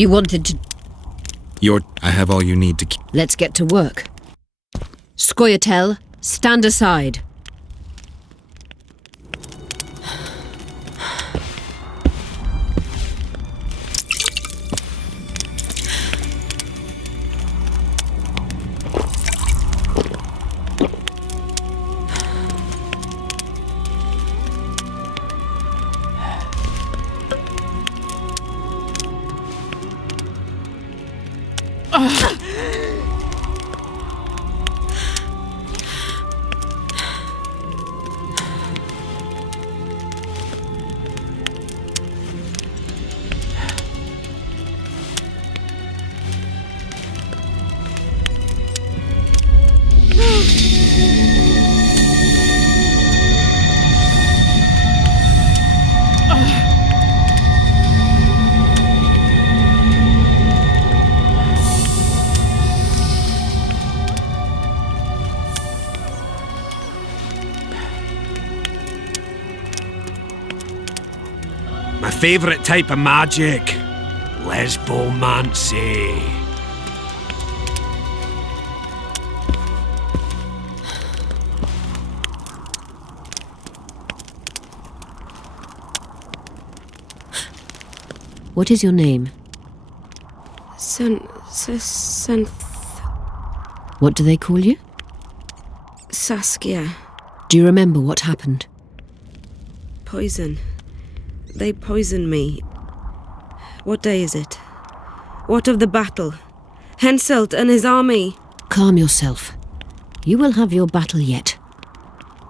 You wanted to... I have all you need to... Let's get to work. Scoia'tael, stand aside. My favourite type of magic. Lesbomancy. What is your name? What do they call you? Saskia. Do you remember what happened? Poison. They poisoned me. What day is it? What of the battle? Henselt and his army. Calm yourself. You will have your battle yet.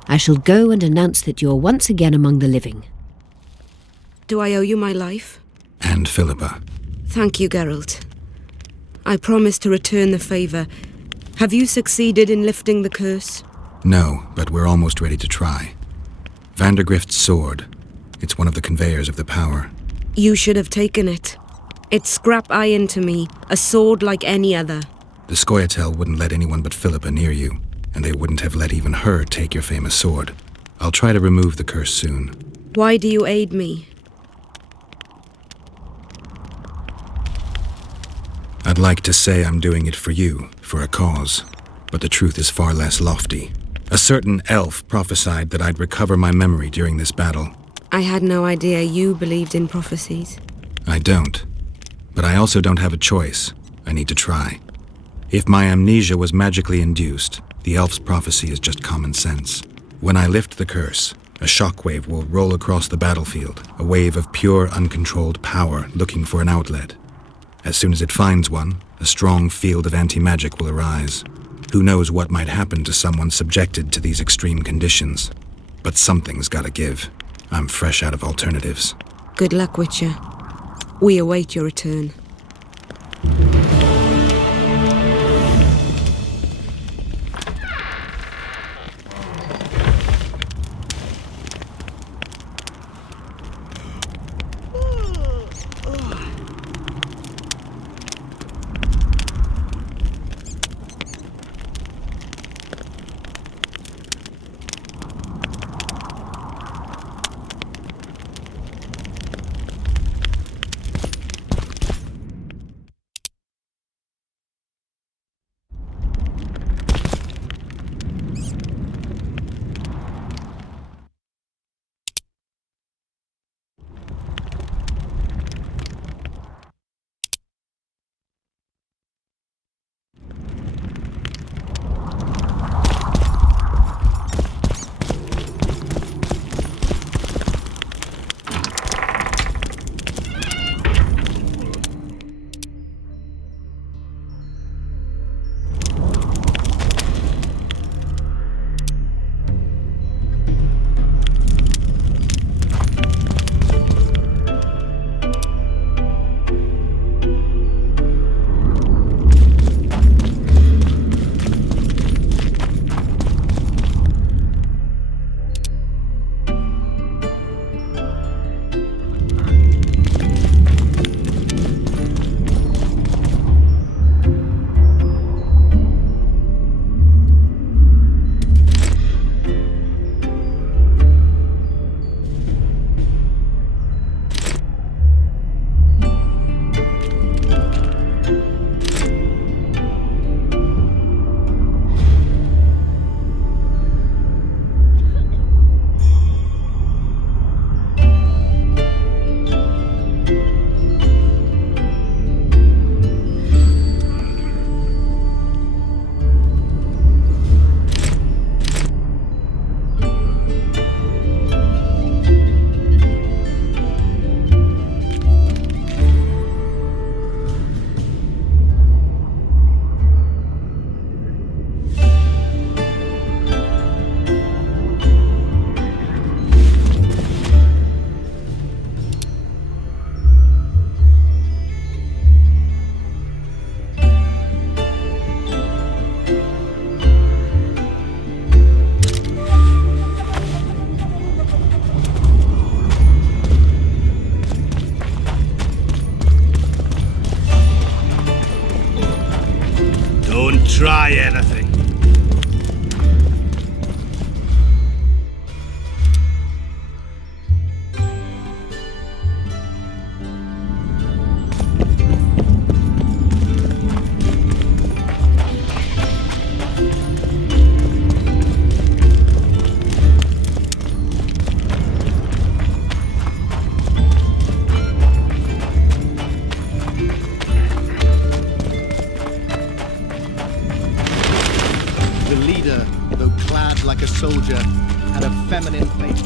I shall go and announce that you are once again among the living. Do I owe you my life? And Philippa. Thank you, Geralt. I promise to return the favour. Have you succeeded in lifting the curse? No, but we're almost ready to try. Vandergrift's sword. It's one of the conveyors of the power. You should have taken it. It's scrap iron to me, a sword like any other. The Scoia'tael wouldn't let anyone but Philippa near you, and they wouldn't have let even her take your famous sword. I'll try to remove the curse soon. Why do you aid me? I'd like to say I'm doing it for you, for a cause, but the truth is far less lofty. A certain elf prophesied that I'd recover my memory during this battle. I had no idea you believed in prophecies. I don't. But I also don't have a choice. I need to try. If my amnesia was magically induced, the elf's prophecy is just common sense. When I lift the curse, a shockwave will roll across the battlefield, a wave of pure, uncontrolled power looking for an outlet. As soon as it finds one, a strong field of anti-magic will arise. Who knows what might happen to someone subjected to these extreme conditions? But something's gotta give. I'm fresh out of alternatives. Good luck, Witcher. We await your return. try anything. The leader, though clad like a soldier, had a feminine face.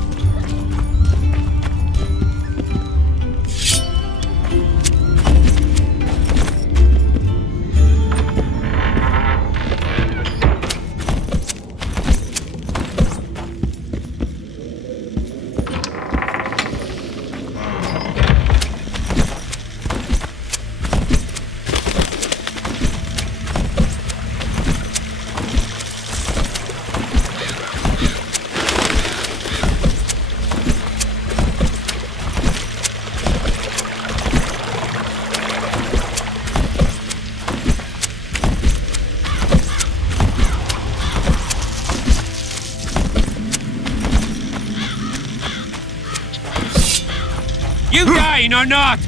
You dying or not?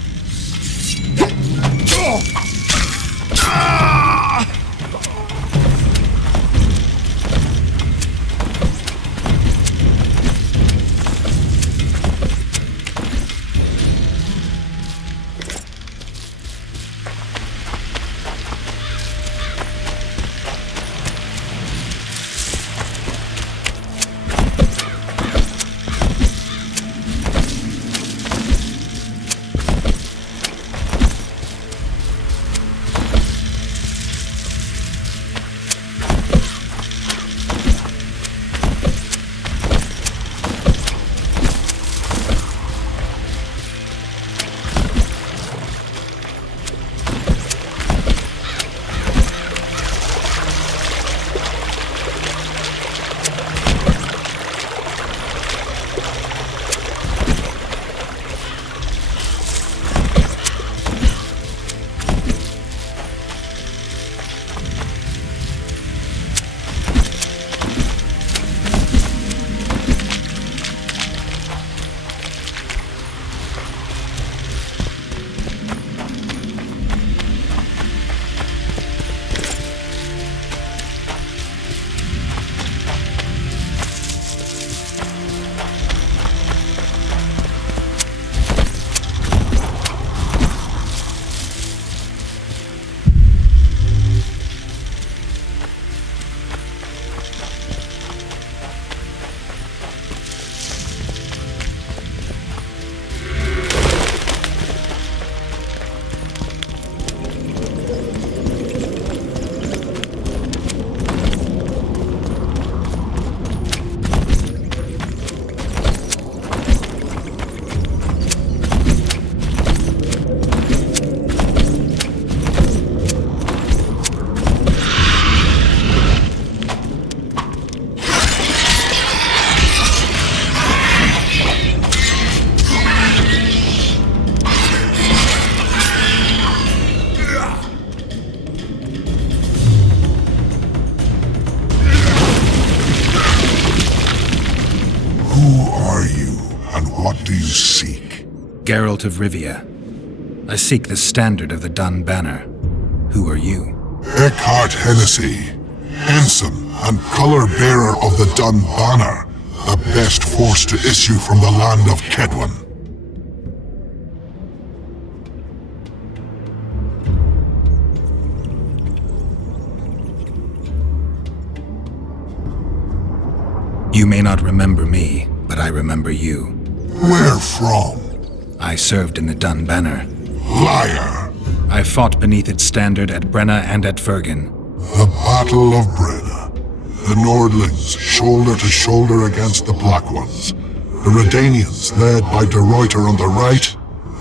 Geralt of Rivia. I seek the standard of the Dun Banner. Who are you? Eckhart Hennessy, ensign and color-bearer of the Dun Banner, the best force to issue from the land of Kedwen. You may not remember me, but I remember you. Where from? I served in the Dun Banner. Liar! I fought beneath its standard at Brenna and at Fergen. The Battle of Brenna. The Nordlings, shoulder to shoulder against the Black Ones. The Redanians, led by De Ruyter on the right.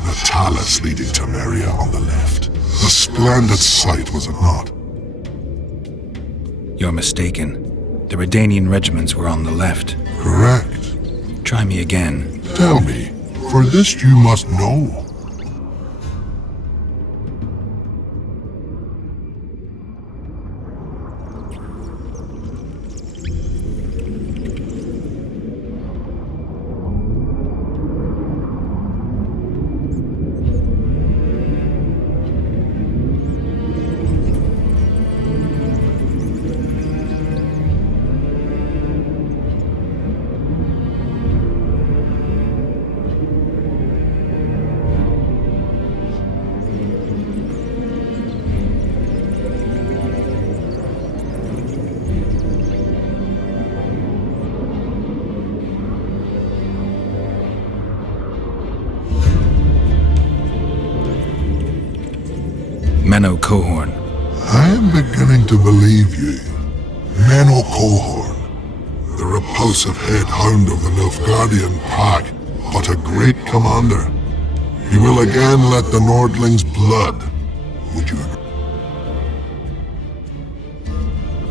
The Talus leading Temeria on the left. A splendid sight, was it not? You're mistaken. The Redanian regiments were on the left. Correct. Try me again. Tell me, for this you must know. Menno Cohorn. I am beginning to believe you. Menno Cohorn, the repulsive head hound of the Nilfgaardian pack, but a great commander. He will again let the Nordlings' blood. Would you agree?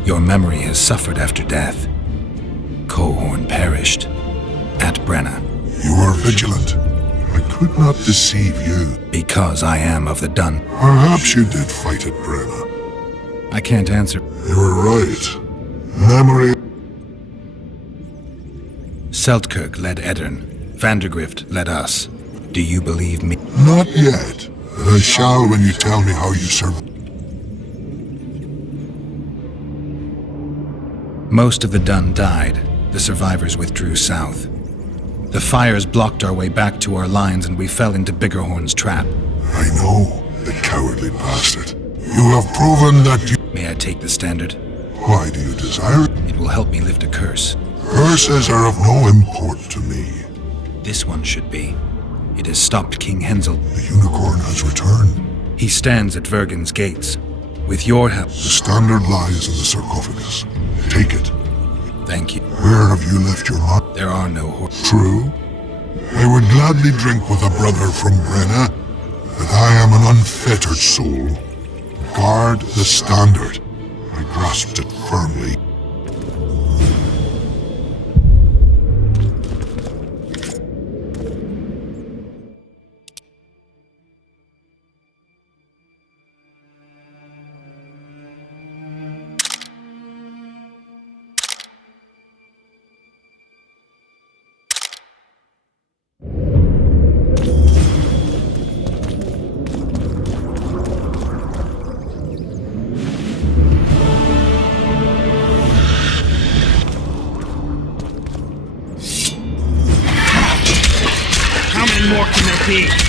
Your memory has suffered after death. Cohorn perished at Brenna. You were vigilant. I could not deceive you. Because I am of the Dun. Perhaps you did fight at Brenna. I can't answer. You were right. Memory. Seltkirk led Eddern. Vandergrift led us. Do you believe me? Not yet. But I shall when you tell me how you survived. Most of the Dun died. The survivors withdrew south. The fires blocked our way back to our lines and we fell into Biggerhorn's trap. I know, the cowardly bastard. You have proven that you... May I take the standard? Why do you desire it? It will help me lift a curse. Curses are of no import to me. This one should be. It has stopped King Hensel. The unicorn has returned. He stands at Vergen's gates. With your help. The standard lies in the sarcophagus. Take it. Thank you. Where have you left your mark? There are no horses. True. I would gladly drink with a brother from Brenna, but I am an unfettered soul. Guard the standard. I grasped it firmly. How many more can there be?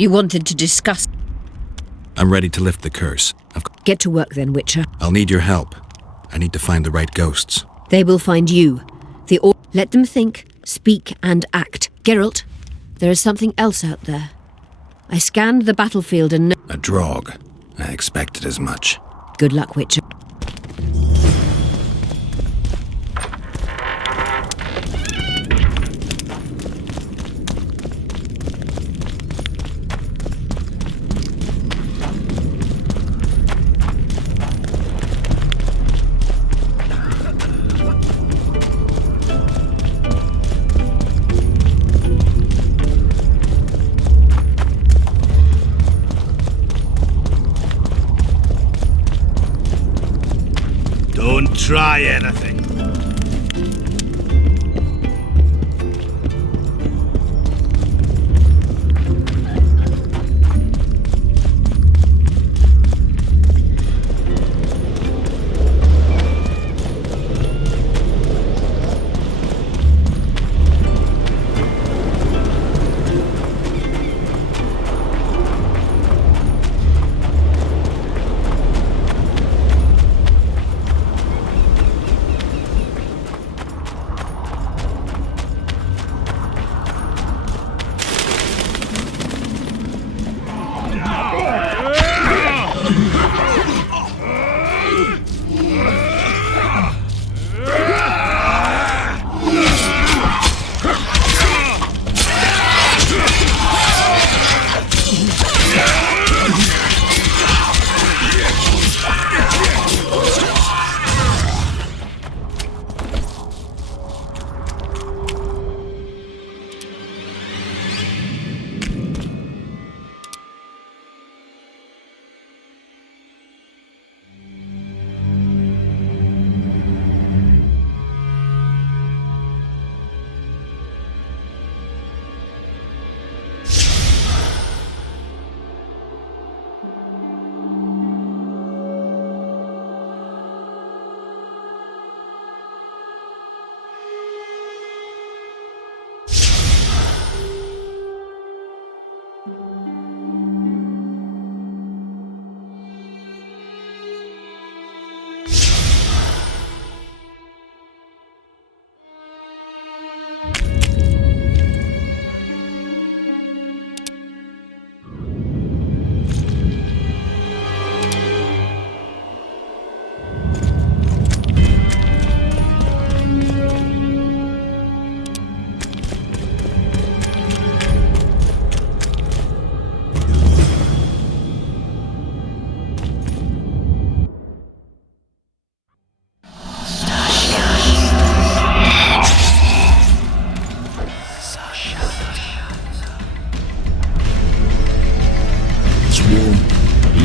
You wanted to discuss. I'm ready to lift the curse. Get to work then, Witcher. I'll need your help. I need to find the right ghosts. They will find you. Let them think, speak, and act. Geralt, there is something else out there. I scanned the battlefield and... A Draug. I expected as much. Good luck, Witcher. Don't try anything.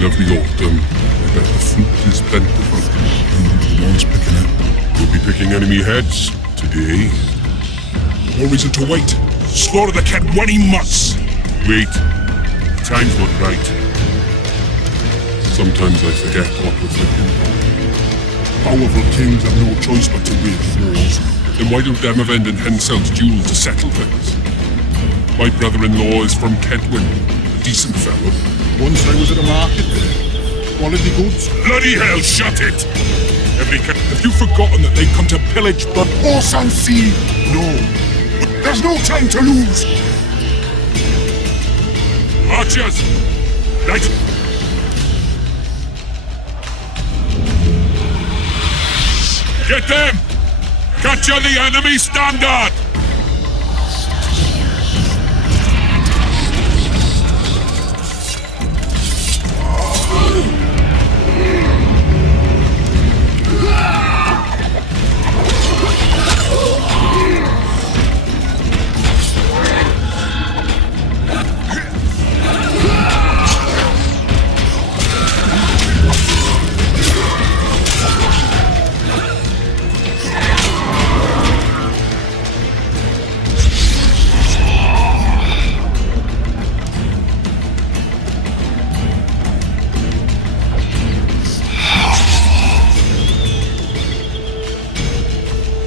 Of the autumn, I bet the fruit is plentiful. The one's picking up. We'll be picking enemy heads today. No reason to wait. Slaughter the cat when he must. Wait. The time's not right. Sometimes I forget what we're thinking. Powerful kings have no choice but to wage wars. Then why don't them avenge Henselt's duel to settle things? My brother-in-law is from Kedwin, a decent fellow. Once I was at a market there. Quality goods. Bloody hell, shut it! Have you forgotten that they've come to pillage but horse and sea? No. There's no time to lose! Archers! Right! Get them! Capture the enemy standard!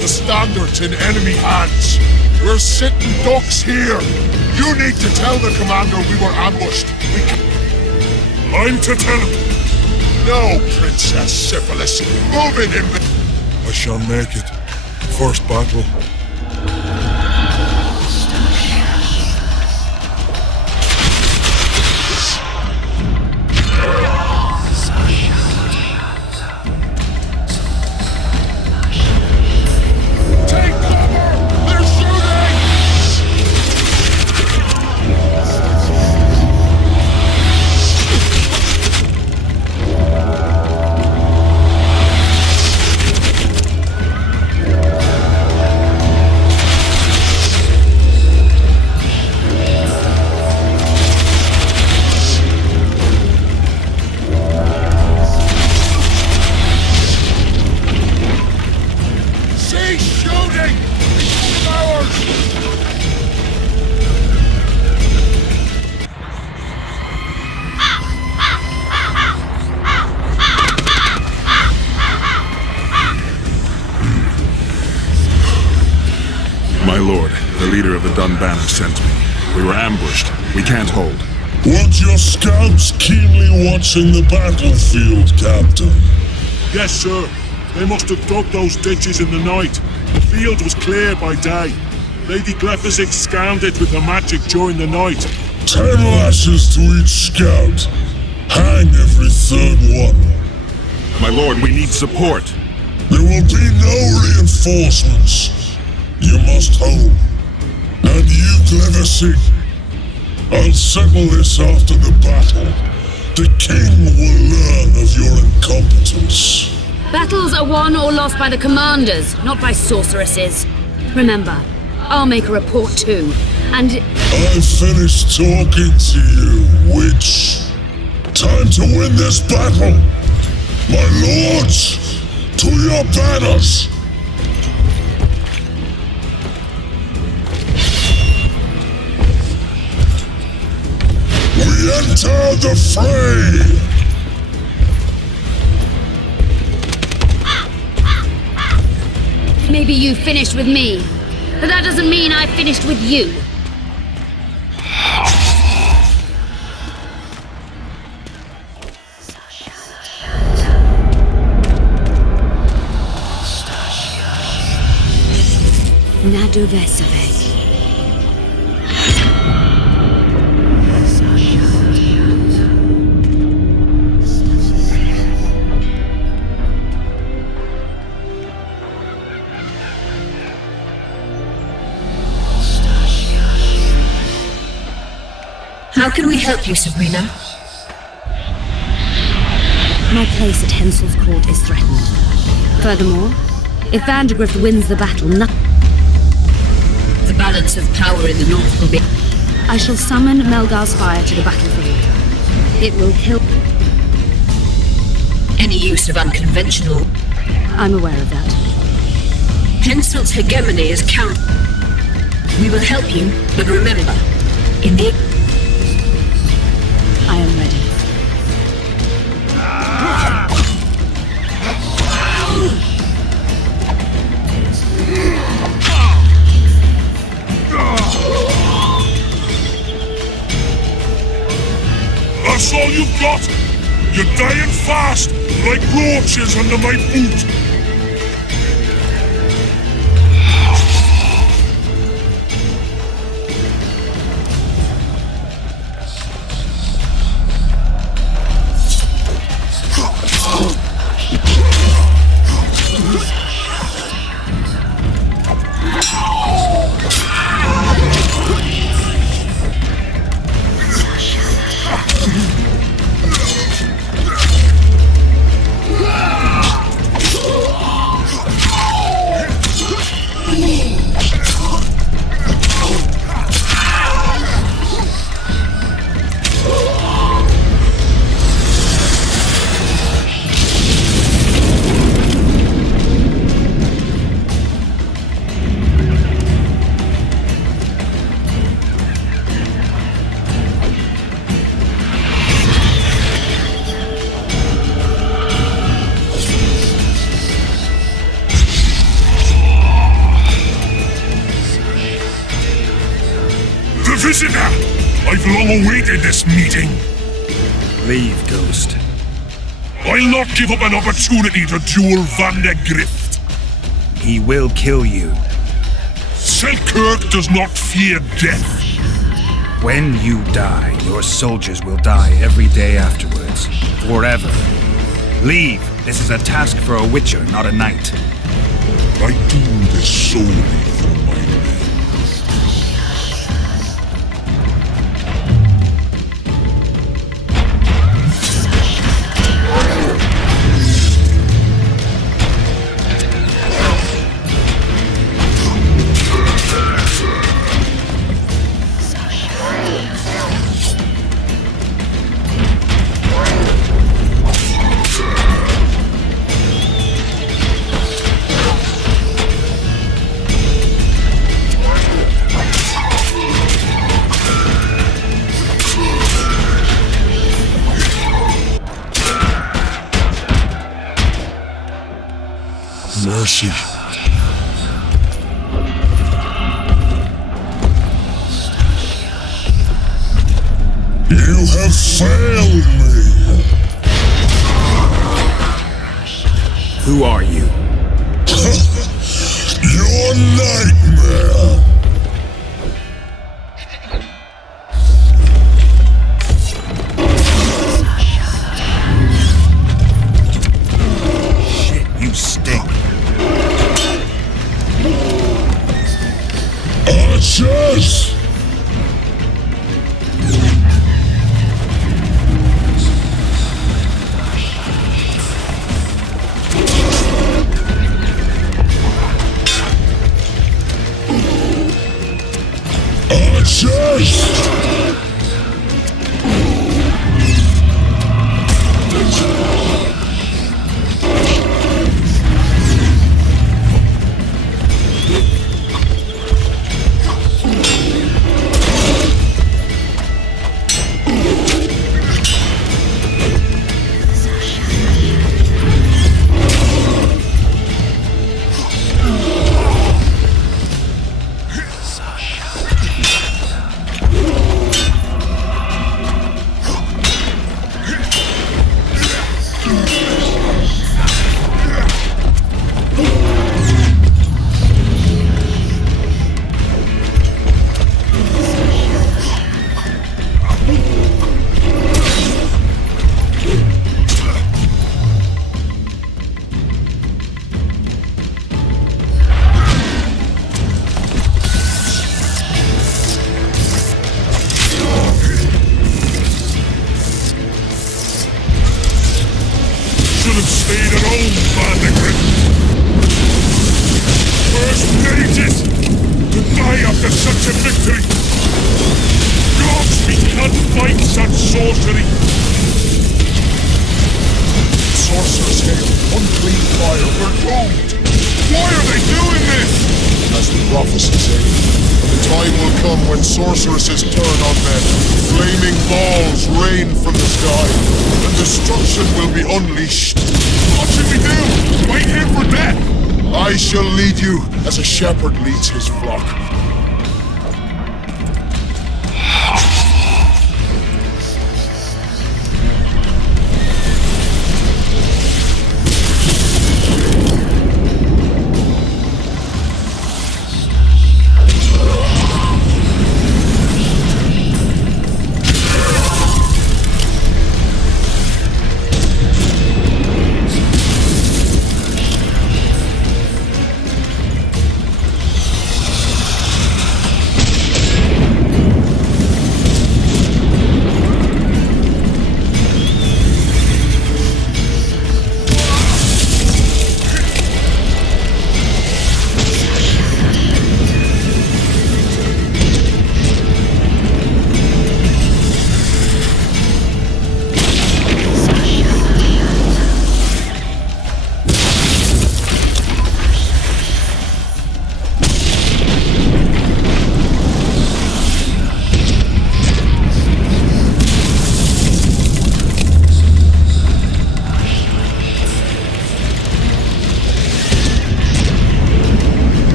The standard's in enemy hands. We're sitting ducks here. You need to tell the commander we were ambushed. I'm to tell him. No, Princess Syphilis. Move it in. I shall make it. First battle. Take cover! They're shooting! Cease shooting! It's ours! My lord, the leader of the Dunbanner sent me. We were ambushed. We can't hold. Weren't your scouts keenly watching the battlefield, Captain? Yes, sir. They must have dug those ditches in the night. The field was clear by day. Lady Glephisic scanned it with her magic during the night. 10 lashes to each scout. Hang every third one. My lord, we need support. There will be no reinforcements. You must hold. And you, Glephisic, I'll settle this after the battle. The king will learn of your incompetence. Battles are won or lost by the commanders, not by sorceresses. Remember, I'll make a report too, and I've finished talking to you, witch. Time to win this battle. My lords, to your banners. We enter the fray. maybe you finished with me, but that doesn't mean I finished with you. Nadovesavek. How can we help you, Sabrina? My place at Hensel's court is threatened. Furthermore, if Vandergrift wins the battle, The balance of power in the north will be... I shall summon Melgar's fire to the battlefield. It will kill... Any use of unconventional... I'm aware of that. Hensel's hegemony is count... We will help you, but remember, in the... I am ready. That's all you've got? You're dying fast, like roaches under my boot. Sinner! I've long awaited this meeting. Leave, Ghost. I'll not give up an opportunity to duel Van der Grift. He will kill you. Selkirk does not fear death. When you die, your soldiers will die every day afterwards. Forever. Leave. This is a task for a witcher, not a knight. I do this solely for my men. Mercy. You have failed me. Who are you? Your nightmare. Shit, you stink. Archers! Archers! Should have stayed at home, Van der Grift. First Nages! To die after such a victory! Gods, we can't fight such sorcery! Sorcerer's hail, unclean fire, we're doomed! Why are they doing this? As the prophecies say, the time will come when sorceresses turn on men, flaming balls rain from the sky, and destruction will be unleashed. What should we do? Wait here for death? I shall lead you as a shepherd leads his flock.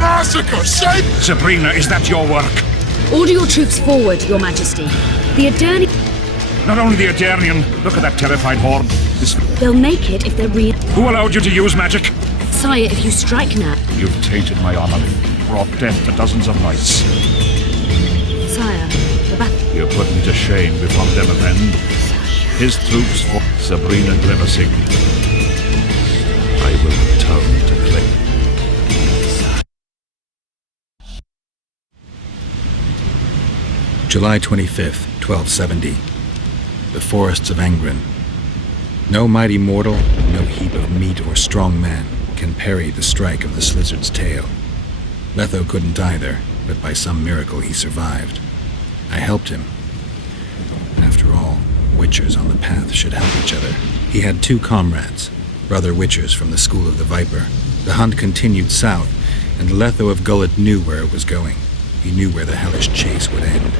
massacre! Save... Sabrina, is that your work? Order your troops forward, Your Majesty. The Aderni... Not only the Adernian, look at that terrified horde. They'll make it if they're real. Who allowed you to use magic? Sire, if you strike now... You've tainted my honor, brought death to dozens of knights. Sire, the battle... You put me to shame before Demavend. His troops for Sabrina Grimacing. I will return to claim. July 25th, 1270. The forests of Angren. No mighty mortal, no heap of meat or strong man can parry the strike of the Slizzard's tail. Letho couldn't either, but by some miracle he survived. I helped him. After all, Witchers on the path should help each other. He had 2 comrades, brother Witchers from the School of the Viper. The hunt continued south, and Letho of Gullet knew where it was going. He knew where the hellish chase would end.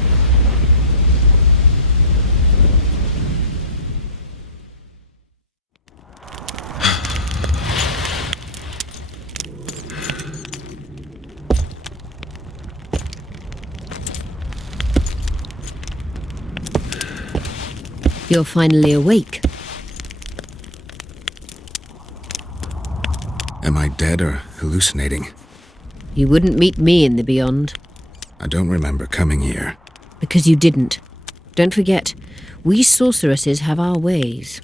You're finally awake. Am I dead or hallucinating? You wouldn't meet me in the beyond. I don't remember coming here. Because you didn't. Don't forget, we sorceresses have our ways.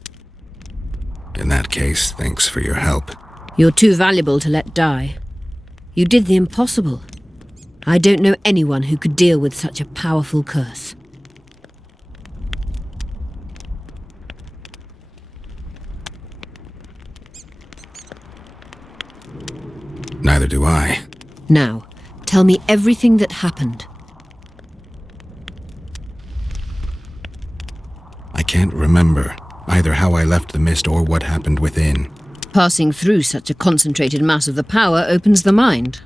In that case, thanks for your help. You're too valuable to let die. You did the impossible. I don't know anyone who could deal with such a powerful curse. Neither do I. Now, tell me everything that happened. I can't remember either how I left the mist or what happened within. Passing through such a concentrated mass of the power opens the mind.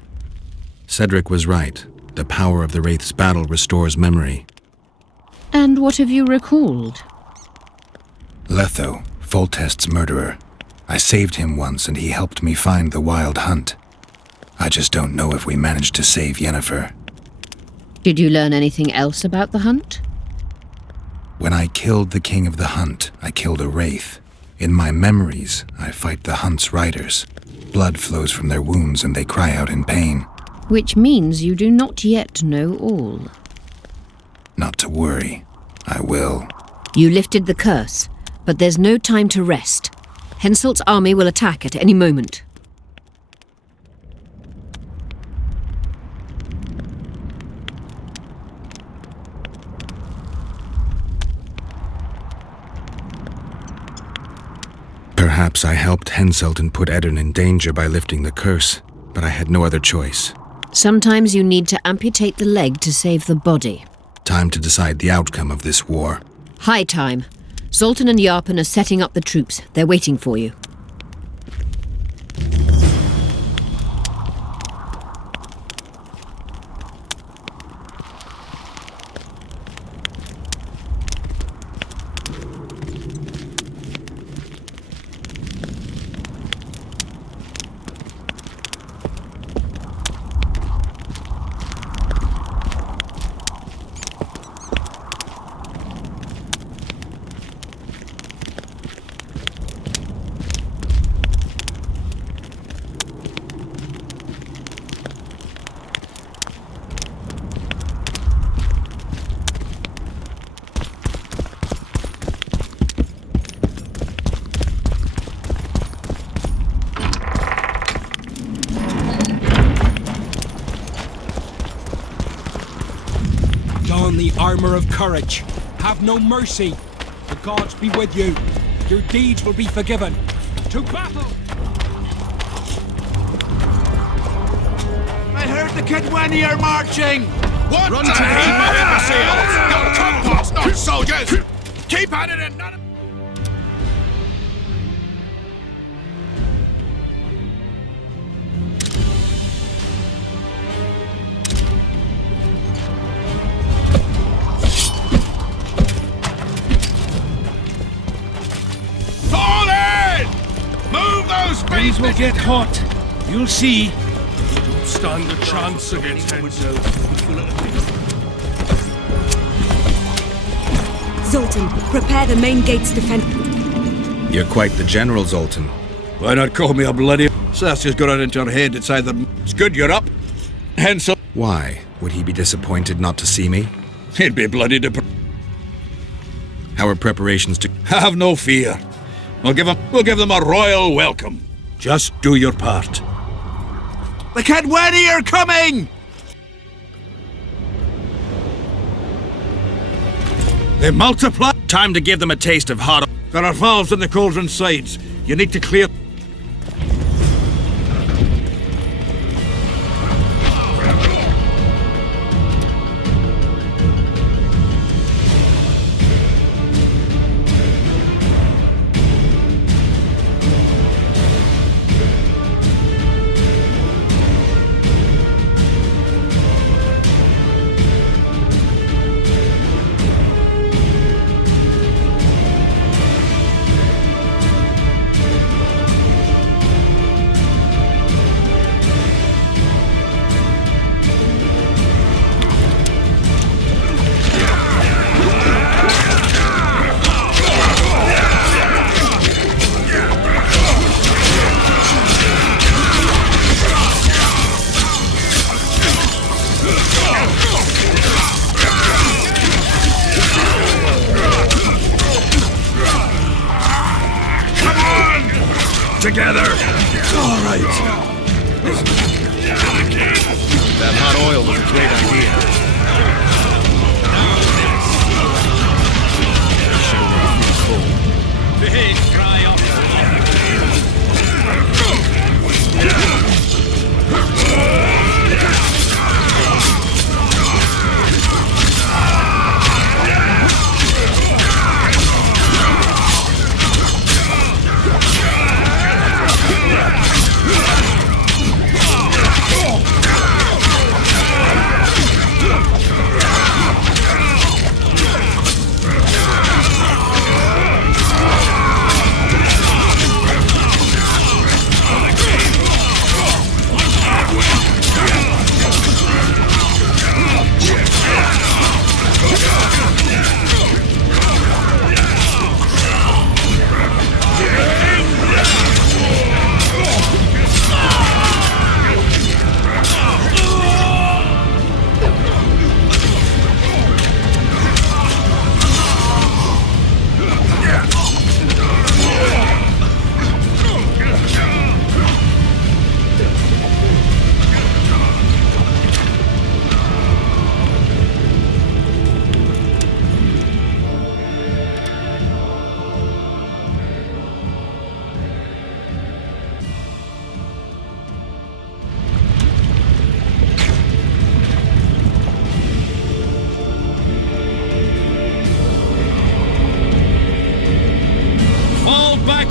Cedric was right. The power of the Wraith's battle restores memory. And what have you recalled? Letho, Foltest's murderer. I saved him once and he helped me find the Wild Hunt. I just don't know if we managed to save Yennefer. Did you learn anything else about the hunt? When I killed the King of the Hunt, I killed a Wraith. In my memories, I fight the Hunt's riders. Blood flows from their wounds and they cry out in pain. Which means you do not yet know all. Not to worry. I will. You lifted the curse, but there's no time to rest. Henselt's army will attack at any moment. Perhaps I helped Henselt and put Eddern in danger by lifting the curse, but I had no other choice. Sometimes you need to amputate the leg to save the body. Time to decide the outcome of this war. High time. Zoltan and Yarpen are setting up the troops. They're waiting for you. Don the armor of courage. Have no mercy. The gods be with you. Your deeds will be forgiven. To battle! I heard the Kedweni are marching! What? Run to keep at it, imbeciles! You're compost, not soldiers! Keep at it and none... Fall in! Move those Things will get hot. You'll see. stand a chance against Henzo. Zoltan, prepare the main gate's defense. You're quite the general, Zoltan. Why not call me a bloody... Sassy's got it into her head. It's either... It's good you're up. Hence... Why? Would he be disappointed not to see me? He'd be bloody How are preparations to... Have no fear. We'll give them a royal welcome. Just do your part. The Cadweni are coming! They multiply. Time to give them a taste of hot... There are valves in the cauldron sides. You need to clear... Together! All right. That hot oil was a great idea.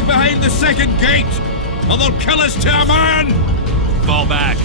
Behind the second gate, or they'll kill us to a man! Fall back.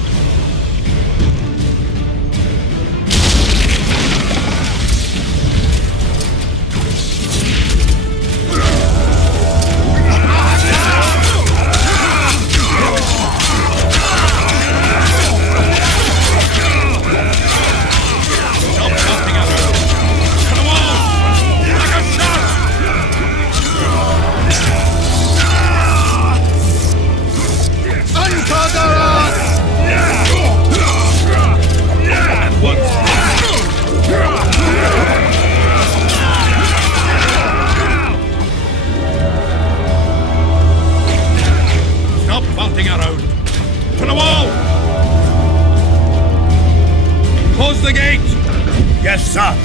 Close the gate! Yes, sir.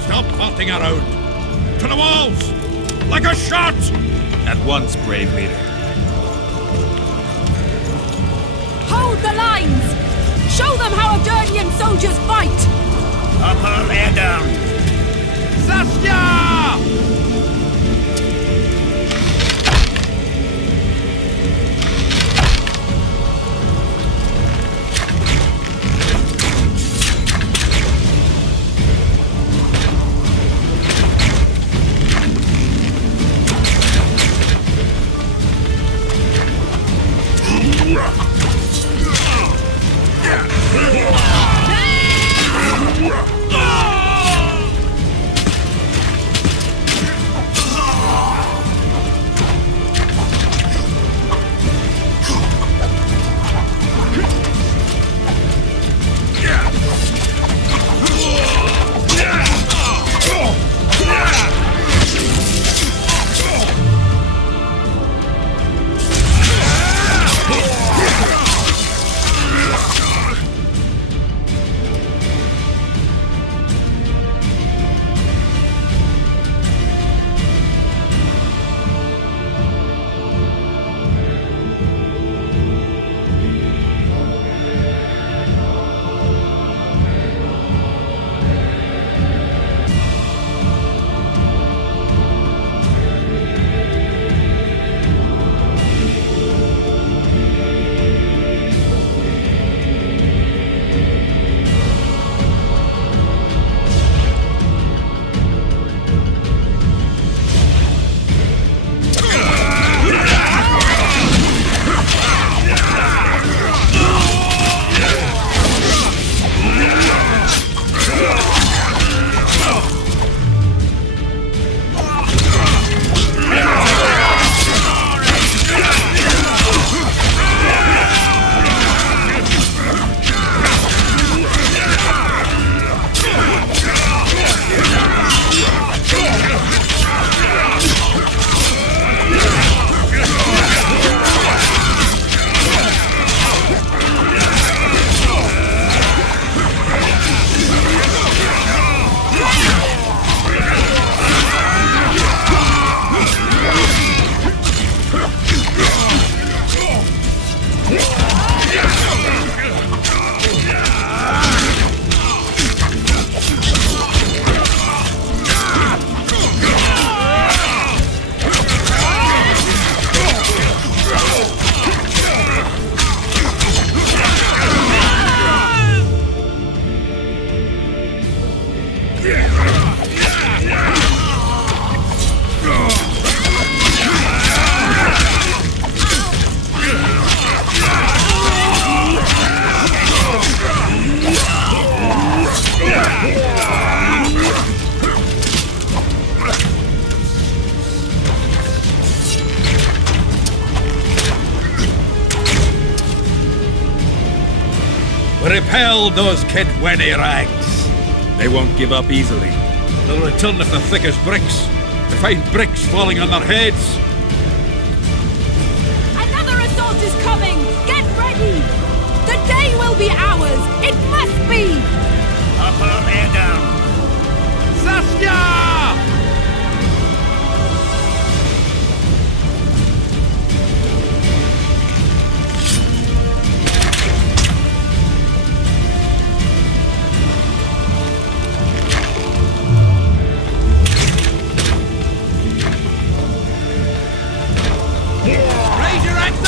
Stop farting around! To the walls! Like a shot! At once, brave leader. Hold the lines! Show them how Adernian soldiers fight! Upper and down! Saskia! Repel those Kidwenny rags. They won't give up easily. They'll return if they're thick as bricks, to find bricks falling on their heads. Another assault is coming! Get ready! The day will be ours! It must be! Upper Edam! Saskia! Raise your axe!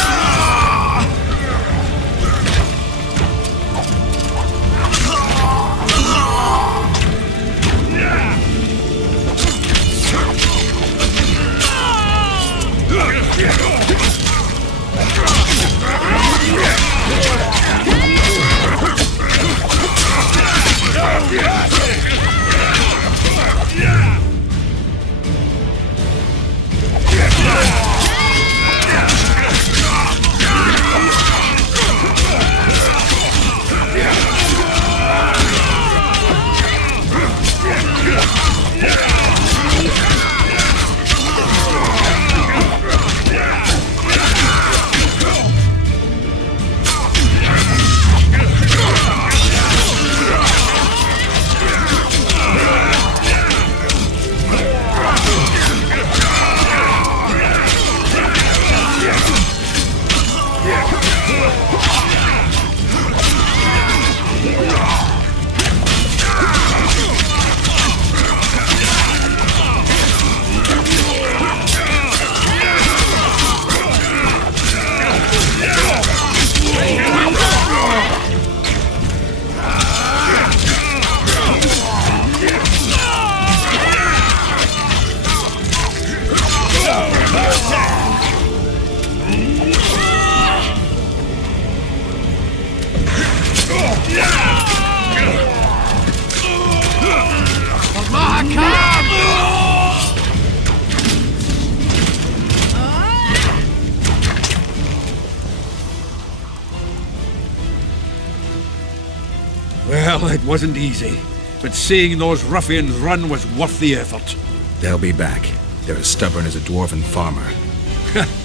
Well, it wasn't easy, but seeing those ruffians run was worth the effort. They'll be back. They're as stubborn as a dwarven farmer.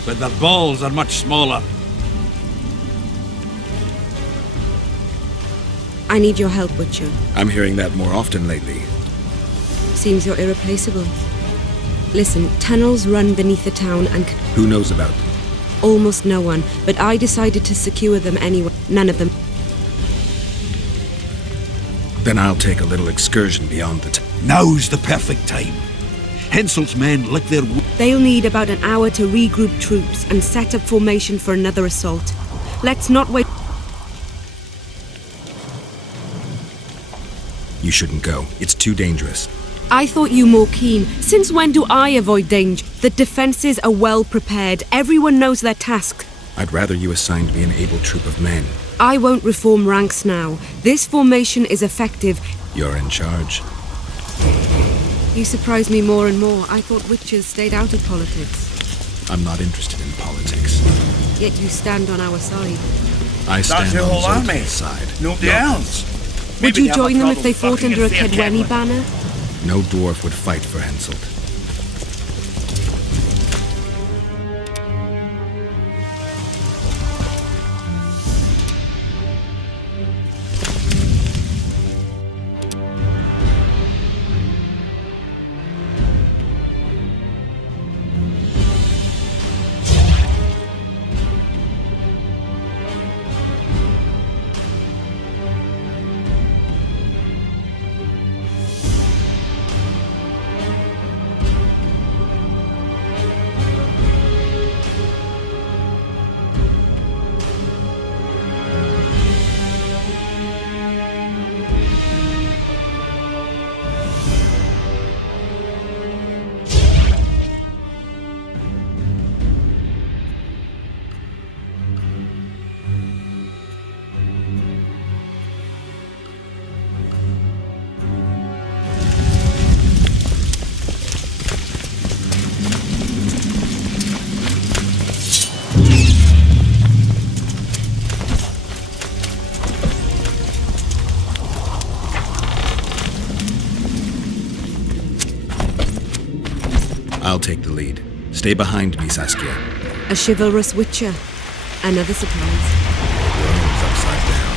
But their balls are much smaller. I need your help, Witcher. I'm hearing that more often lately. Seems you're irreplaceable. Listen, tunnels run beneath the town and... Who knows about them? Almost no one, but I decided to secure them anyway. None of them. Then I'll take a little excursion beyond the Now's the perfect time. Hensel's men lick their... They'll need about an hour to regroup troops and set up formation for another assault. Let's not wait... You shouldn't go. It's too dangerous. I thought you more keen. Since when do I avoid danger? The defenses are well prepared. Everyone knows their task. I'd rather you assigned me an able troop of men. I won't reform ranks now. This formation is effective. You're in charge. You surprise me more and more. I thought witches stayed out of politics. I'm not interested in politics. Yet you stand on our side. I stand the on whole army. Zoltan's side. Nobody else. Would you join them if they fought under a Kedweni banner? No dwarf would fight for Henselt. I'll take the lead. Stay behind me, Saskia. A chivalrous witcher. Another surprise. Rome's upside down.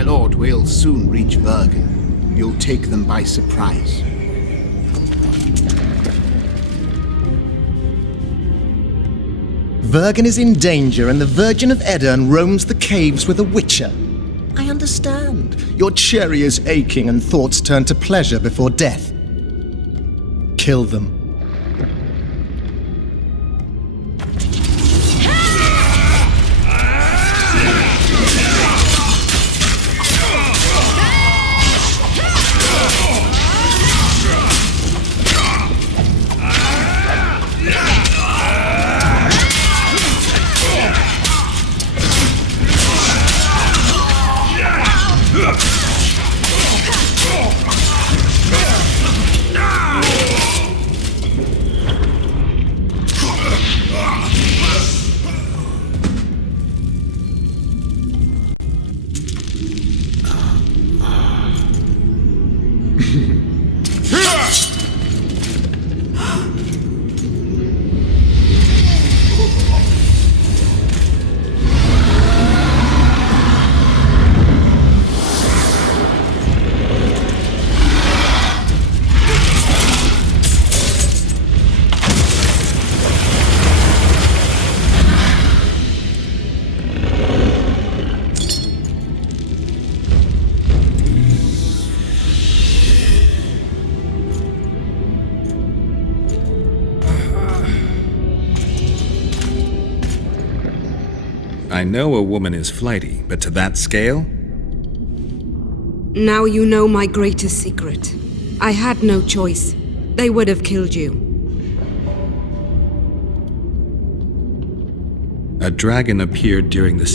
My lord, we'll soon reach Bergen. You'll take them by surprise. Vergen is in danger and the Virgin of Edirn roams the caves with a witcher. I understand. Your cherry is aching and thoughts turn to pleasure before death. Kill them. I know a woman is flighty, but to that scale? Now you know my greatest secret. I had no choice. They would have killed you. A dragon appeared during the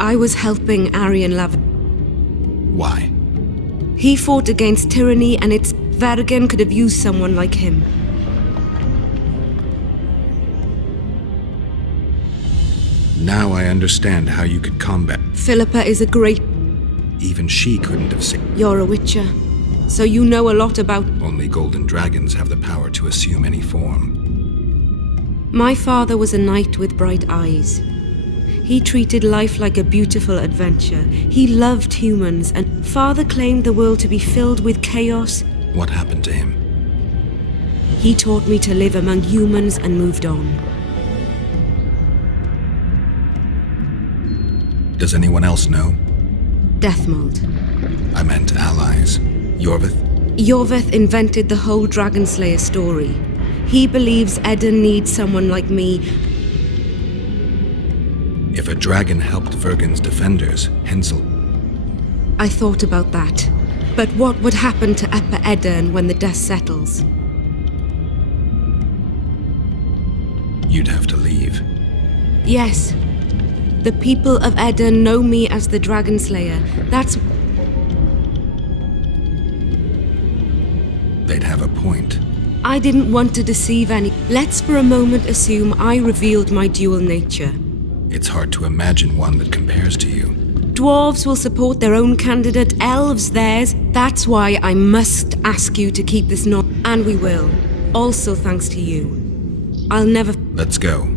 I was helping Aryan Lav. Why? He fought against tyranny and its Vergen could have used someone like him. Now I understand how you could combat. Philippa is a great... Even she couldn't have seen. You're a witcher, so you know a lot about... Only golden dragons have the power to assume any form. My father was a knight with bright eyes. He treated life like a beautiful adventure. He loved humans, and father claimed the world to be filled with chaos. What happened to him? He taught me to live among humans and moved on. Does anyone else know? Deathmold. I meant allies. Yorvith? Yorvith invented the whole Dragon Slayer story. He believes Edirn needs someone like me. If a dragon helped Vergen's defenders, Hensel... I thought about that. But what would happen to Upper Edirn when the dust settles? You'd have to leave. Yes. The people of Edirn know me as the Dragon Slayer. That's... They'd have a point. I didn't want to deceive any... Let's for a moment assume I revealed my dual nature. It's hard to imagine one that compares to you. Dwarves will support their own candidate, elves theirs. That's why I must ask you to keep this not... And we will. Also thanks to you. I'll never... Let's go.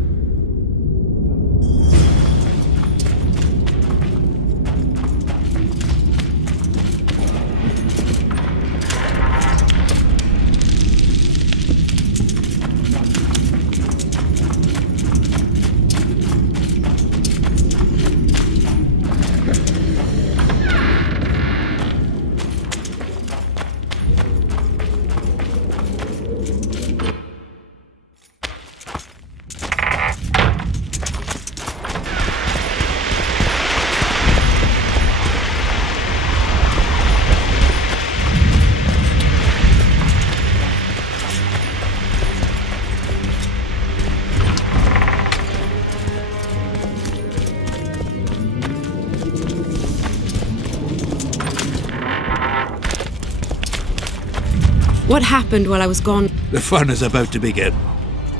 What happened while I was gone? The fun is about to begin.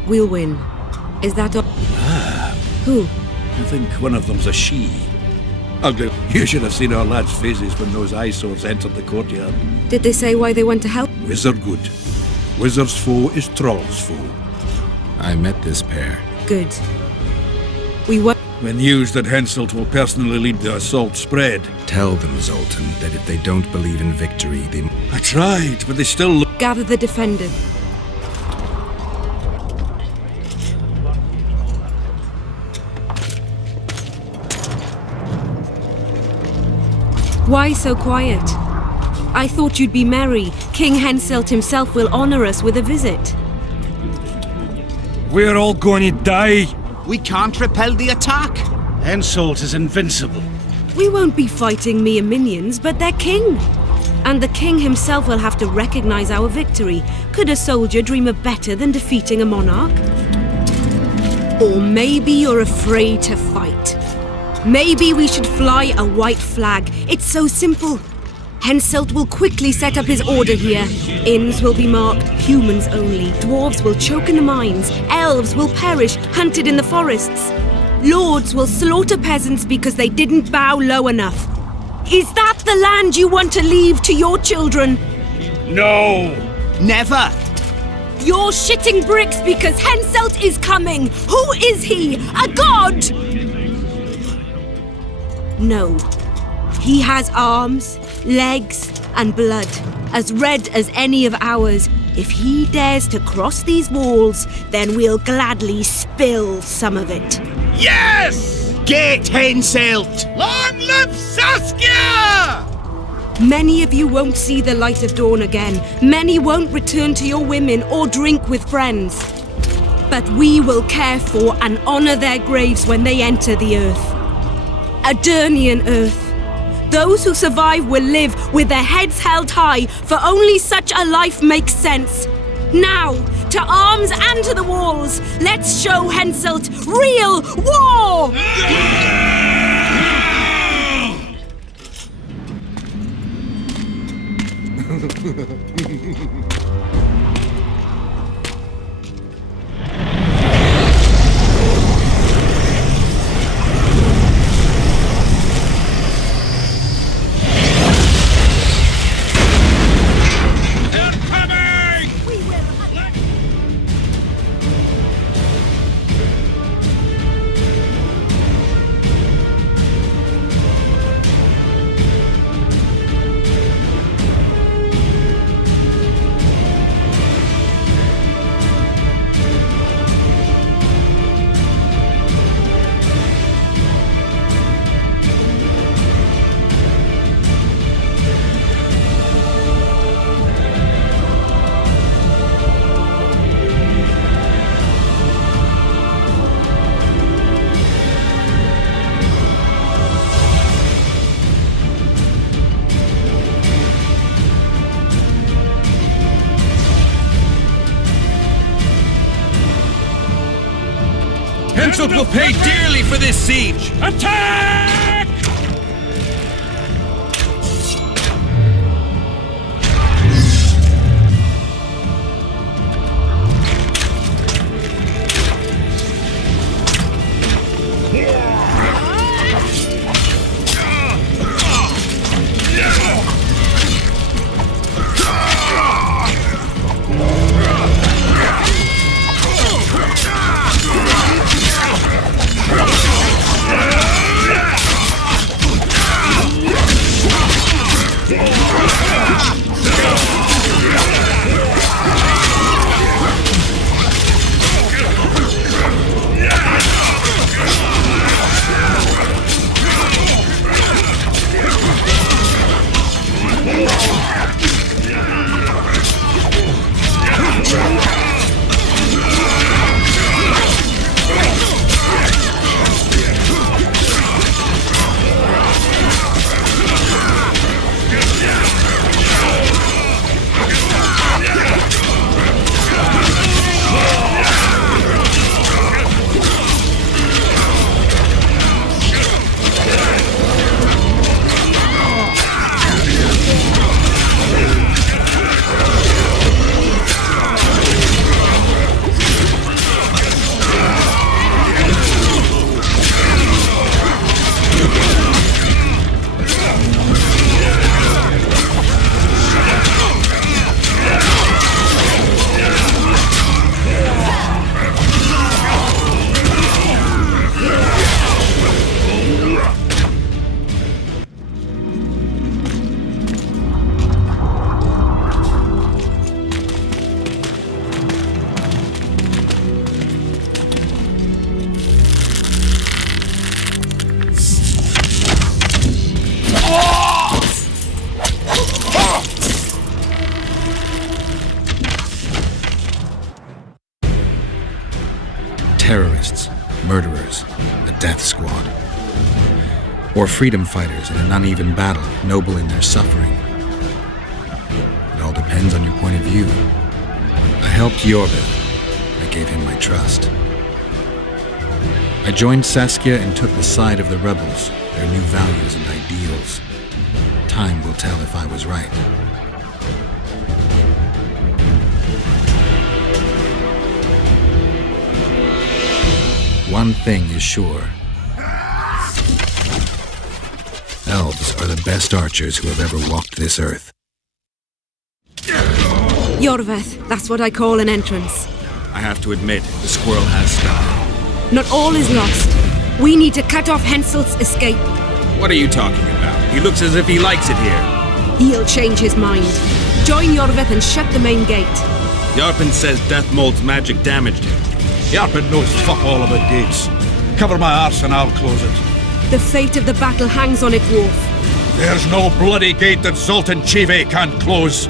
We'll win. Is that all? Who? I think one of them's a she. Ugly. You should have seen our lads' faces when those eyesores entered the courtyard. Did they say why they went to help? Wizard good. Wizard's foe is Troll's foe. I met this pair. Good. We were... The news that Henselt will personally lead the assault spread. Tell them, Zoltan, that if they don't believe in victory, they... I tried, but they still... Gather the defenders. Why so quiet? I thought you'd be merry. King Henselt himself will honor us with a visit. We're all going to die. We can't repel the attack. Henselt is invincible. We won't be fighting mere minions, but their king. And the king himself will have to recognize our victory. Could a soldier dream of better than defeating a monarch? Or maybe you're afraid to fight. Maybe we should fly a white flag. It's so simple. Henselt will quickly set up his order here. Inns will be marked humans only. Dwarves will choke in the mines. Elves will perish, hunted in the forests. Lords will slaughter peasants because they didn't bow low enough. Is that the land you want to leave to your children? No! Never! You're shitting bricks because Henselt is coming! Who is he? A god? No. He has arms, legs, and blood, as red as any of ours. If he dares to cross these walls, then we'll gladly spill some of it. Yes! Get Henselt! Long live Saskia! Many of you won't see the light of dawn again. Many won't return to your women or drink with friends. But we will care for and honor their graves when they enter the earth. Adernian earth. Those who survive will live with their heads held high, for only such a life makes sense. Now, to arms and to the walls, let's show Henselt real war! Henselt will pay dearly for this siege! Attack! squad. Or freedom fighters in an uneven battle, noble in their suffering. It all depends on your point of view. I helped Yorvith. I gave him my trust. I joined Saskia and took the side of the rebels, their new values and ideals. Time will tell if I was right. One thing is sure. Elves are the best archers who have ever walked this earth. Yorvith, that's what I call an entrance. I have to admit, the squirrel has style. Not all is lost. We need to cut off Henselt's escape. What are you talking about? He looks as if he likes it here. He'll change his mind. Join Yorvith and shut the main gate. Yarpen says Deathmold's magic damaged him. Yarpen knows fuck all about gates. Cover my arse and I'll close it. The fate of the battle hangs on it, Dwarf. There's no bloody gate that Zoltan Chive can't close.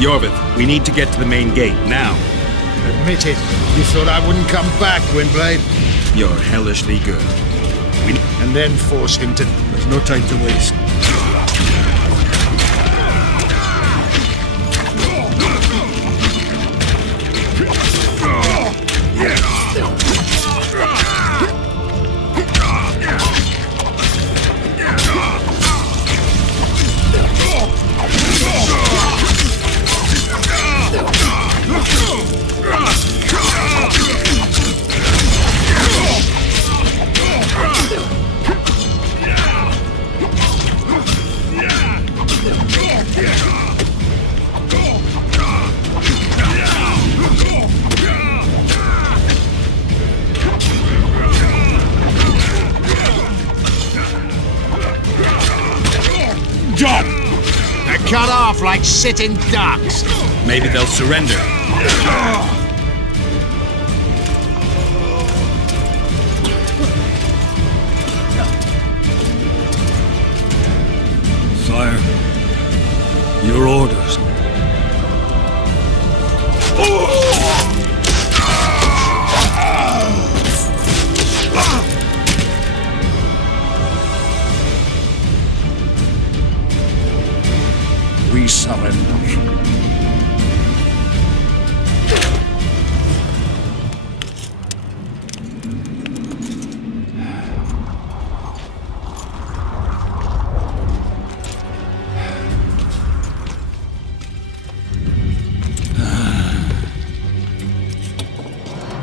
Yorvith, we need to get to the main gate, now. Admit it. You thought I wouldn't come back, Gwynblade? You're hellishly good. And then force him to... There's no time to waste. Cut off like sitting ducks. Maybe they'll surrender. Sire, your orders. We surrender.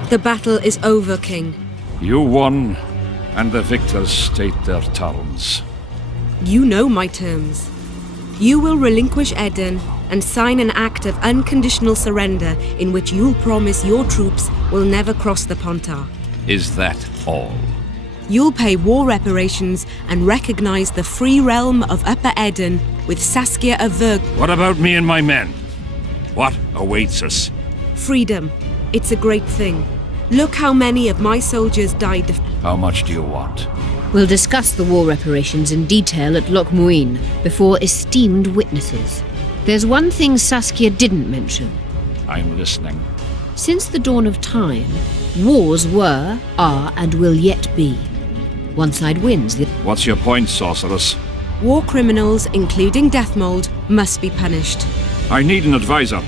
The battle is over, King. You won, and the victors state their terms. You know my terms. You will relinquish Eden and sign an act of unconditional surrender in which you'll promise your troops will never cross the Pontar. Is that all? You'll pay war reparations and recognize the free realm of Upper Eden with Saskia of Verg. What about me and my men? What awaits us? Freedom. It's a great thing. Look how many of my soldiers died. How much do you want? We'll discuss the war reparations in detail at Loch Muin before esteemed witnesses. There's one thing Saskia didn't mention. I'm listening. Since the dawn of time, wars were, are, and will yet be. One side wins. What's your point, sorceress? War criminals, including Deathmold, must be punished. I need an advisor.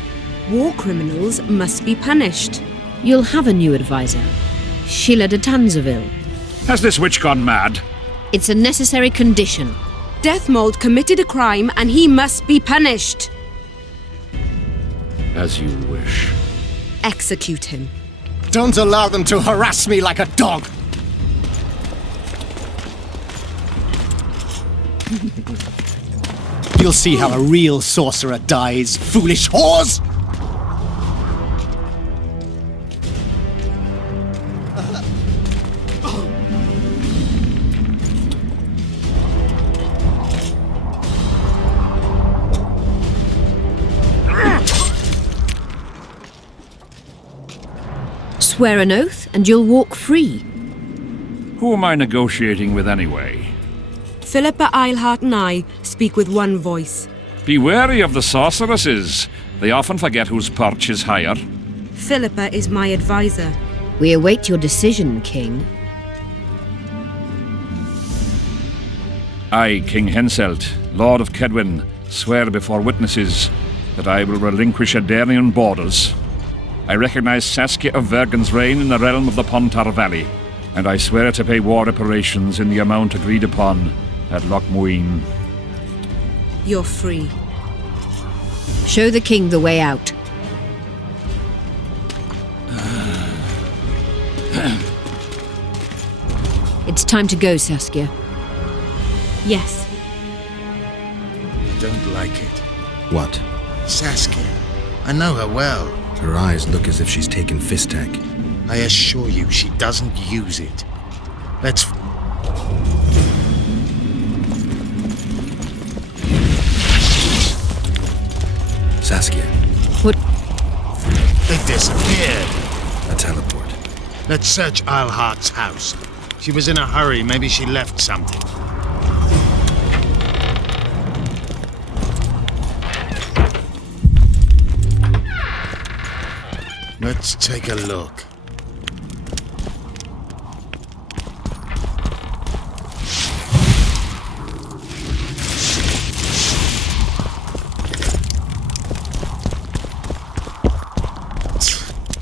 War criminals must be punished. You'll have a new advisor, Sheila de Tanzaville. Has this witch gone mad? It's a necessary condition. Deathmold committed a crime and he must be punished. As you wish. Execute him. Don't allow them to harass me like a dog! You'll see how a real sorcerer dies, foolish whores! Swear an oath and you'll walk free. Who am I negotiating with anyway? Philippa Eilhart and I speak with one voice. Be wary of the sorceresses. They often forget whose perch is higher. Philippa is my advisor. We await your decision, King. I, King Henselt, Lord of Kedwin, swear before witnesses that I will relinquish Adarian borders. I recognize Saskia of Vergen's reign in the realm of the Pontar Valley, and I swear to pay war reparations in the amount agreed upon at Loch Muin. You're free. Show the king the way out. It's time to go, Saskia. Yes. I don't like it. What? Saskia. I know her well. Her eyes look as if she's taken Fistek. I assure you, she doesn't use it. Let's... Saskia. What? They disappeared. A teleport. Let's search Eilhart's house. She was in a hurry. Maybe she left something. Let's take a look.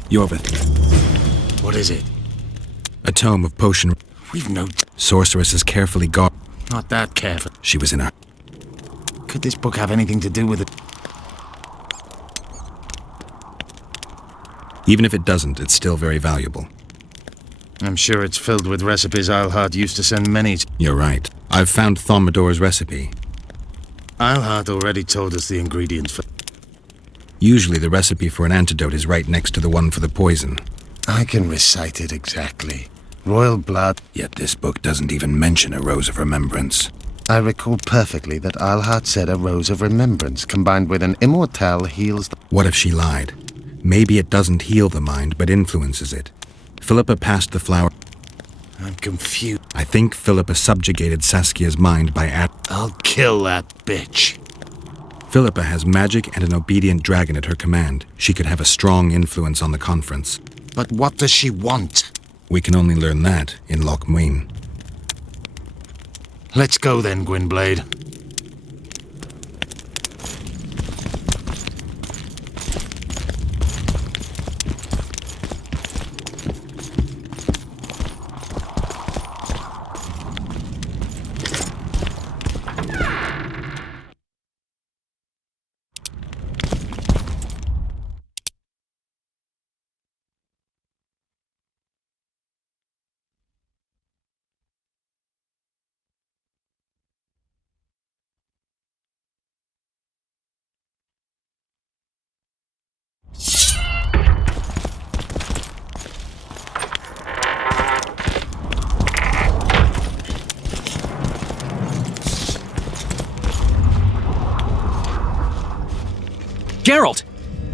Yorvith. What is it? A tome of potion. We've no... Sorceress is carefully guarded. Not that careful. She was in a... Could this book have anything to do with it? Even if it doesn't, it's still very valuable. I'm sure it's filled with recipes Eilhart used to send many. You're right. I've found Thaumadore's recipe. Eilhart already told us the ingredients for... Usually the recipe for an antidote is right next to the one for the poison. I can recite it exactly. Royal blood. Yet this book doesn't even mention a Rose of Remembrance. I recall perfectly that Eilhart said a Rose of Remembrance combined with an immortelle heals the... What if she lied? Maybe it doesn't heal the mind, but influences it. Philippa passed the flower... I'm confused. I think Philippa subjugated Saskia's mind by I'll kill that bitch. Philippa has magic and an obedient dragon at her command. She could have a strong influence on the conference. But what does she want? We can only learn that in Loch Muin. Let's go then, Gwynblade.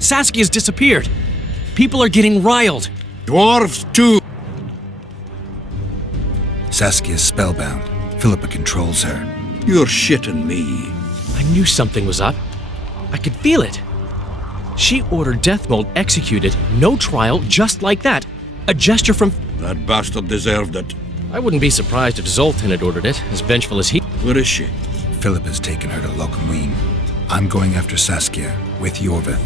Saskia's disappeared. People are getting riled. Dwarves, too. Saskia's spellbound. Philippa controls her. You're shitting me. I knew something was up. I could feel it. She ordered Deathmold executed, no trial, just like that. A gesture from... That bastard deserved it. I wouldn't be surprised if Zoltan had ordered it, as vengeful as he... Where is she? Philippa's taken her to Lochmuin. I'm going after Saskia, with Yorvith.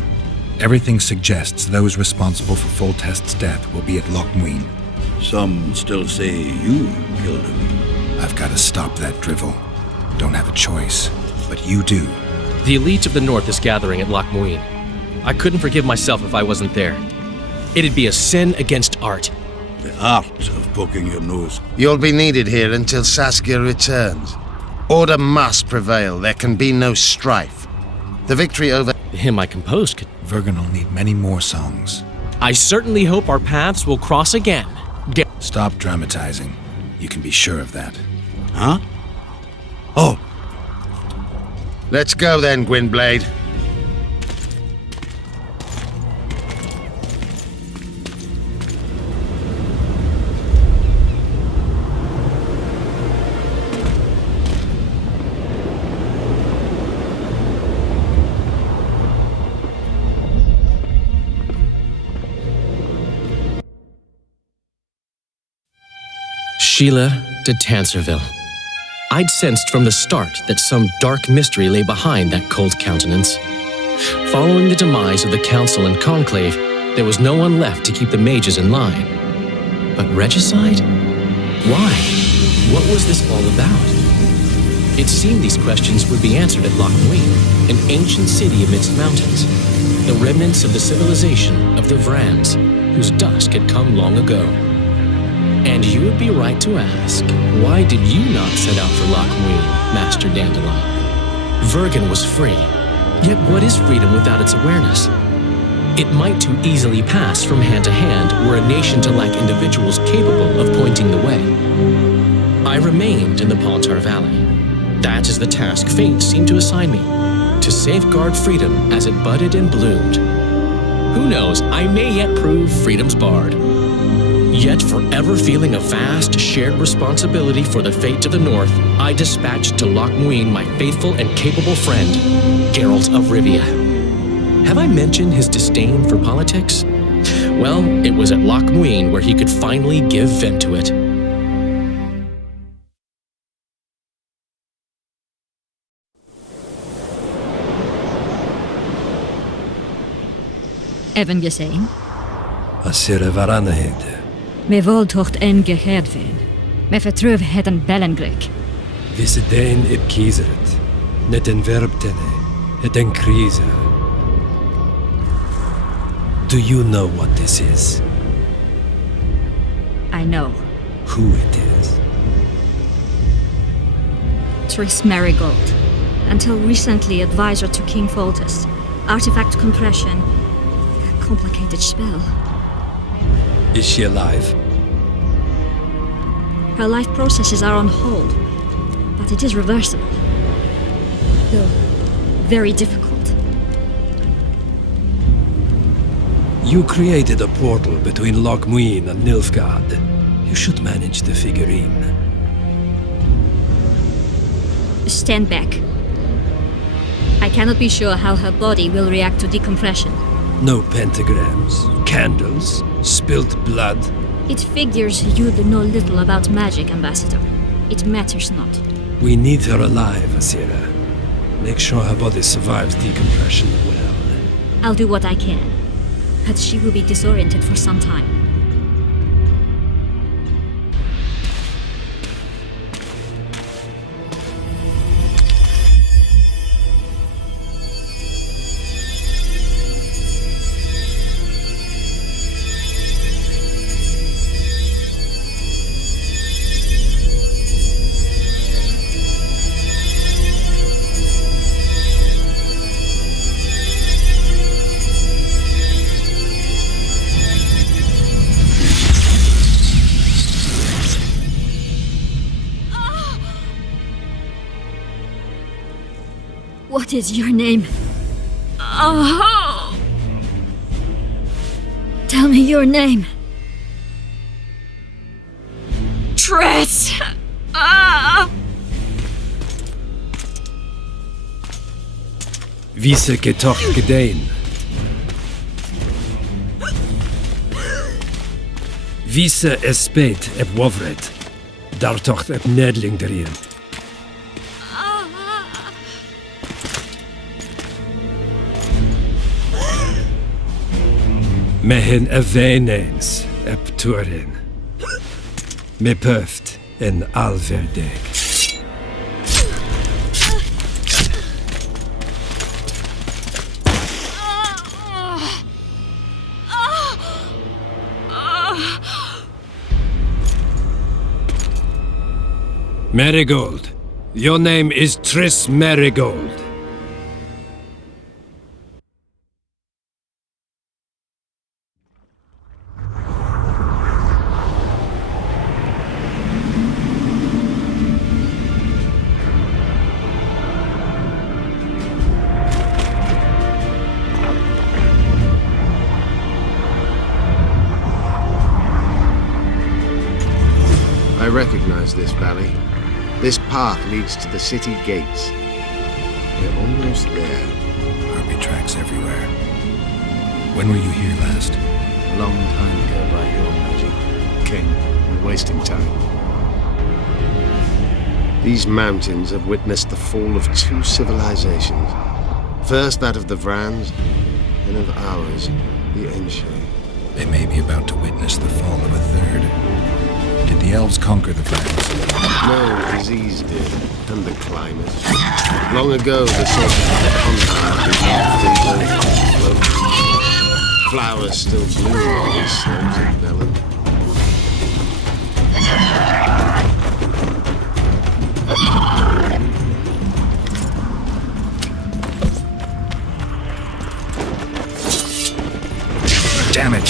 Everything suggests those responsible for Foltest's death will be at Lochmuin. Some still say you killed him. I've got to stop that drivel. Don't have a choice, but you do. The elite of the North is gathering at Lochmuin. I couldn't forgive myself if I wasn't there. It'd be a sin against art. The art of poking your nose. You'll be needed here until Saskia returns. Order must prevail. There can be no strife. The victory over... The hymn I composed could... Vergen will need many more songs. I certainly hope our paths will cross again. Stop dramatizing. You can be sure of that. Huh? Oh. Let's go then, Gwynblade. Sheila de Tanserville. I'd sensed from the start that some dark mystery lay behind that cold countenance. Following the demise of the Council and Conclave, there was no one left to keep the mages in line. But regicide? Why? What was this all about? It seemed these questions would be answered at Lochmuin, an ancient city amidst mountains, the remnants of the civilization of the Vrans, whose dusk had come long ago. And you would be right to ask, why did you not set out for Lochmuin, Master Dandelion? Vergen was free, yet what is freedom without its awareness? It might too easily pass from hand to hand were a nation to lack individuals capable of pointing the way. I remained in the Pontar Valley. That is the task fate seemed to assign me, to safeguard freedom as it budded and bloomed. Who knows, I may yet prove freedom's bard. Yet forever feeling a vast, shared responsibility for the fate of the North, I dispatched to Lochmuin my faithful and capable friend, Geralt of Rivia. Have I mentioned his disdain for politics? Well, it was at Lochmuin where he could finally give vent to it. Even gesehen? Asira varanahegde. Me voltocht en geheerdveen. Me vertruv het een bellengrik. Visedein ib kieseret. Net en verbtene. Het en krize. Do you know what this is? I know. Who it is? Triss Marigold. Until recently advisor to King Foltest. Artifact compression. A complicated spell. Is she alive? Her life processes are on hold, but it is reversible. Though very difficult. You created a portal between Lochmuin and Nilfgaard. You should manage the figurine. Stand back. I cannot be sure how her body will react to decompression. No pentagrams, candles, spilt blood. It figures you know little about magic, Ambassador. It matters not. We need her alive, Asira. Make sure her body survives decompression well. I'll do what I can, but she will be disoriented for some time. What is your name? Oh! Tell me your name. Triss! Vise getoch gedein. Vise espet eb wovret. Dartocht eb nedling derien. Mehen eveneens eb turin. Me pöft en alverdeg. Marigold. Your name is Triss Marigold. I recognize this valley. This path leads to the city gates. We're almost there. Harpy tracks everywhere. When were you here last? A long time ago by your magic. King, we're wasting time. These mountains have witnessed the fall of two civilizations. First that of the Vrans, then of ours, the Enshe. They may be about to witness the fall of a third. Did the elves conquer the Vrans? No, disease did, and the climate. Long ago, the sources of the continent began to flowers still bloom on these slopes of melon. Damn it!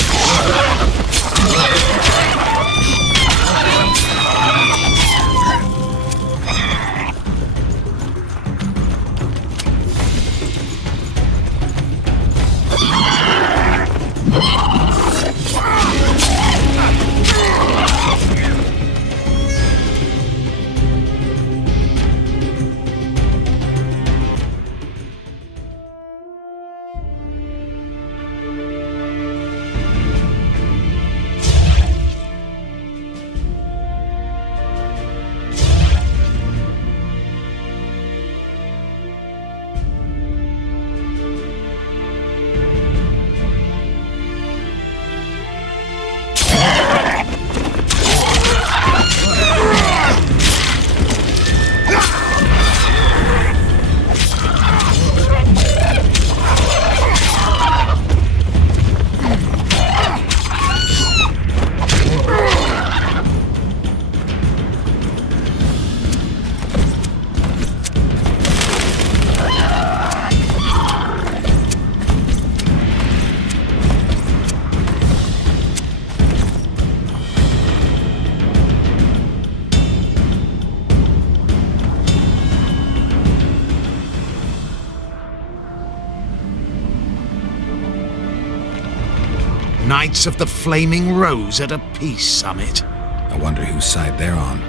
Knights of the Flaming Rose at a peace summit. I wonder whose side they're on.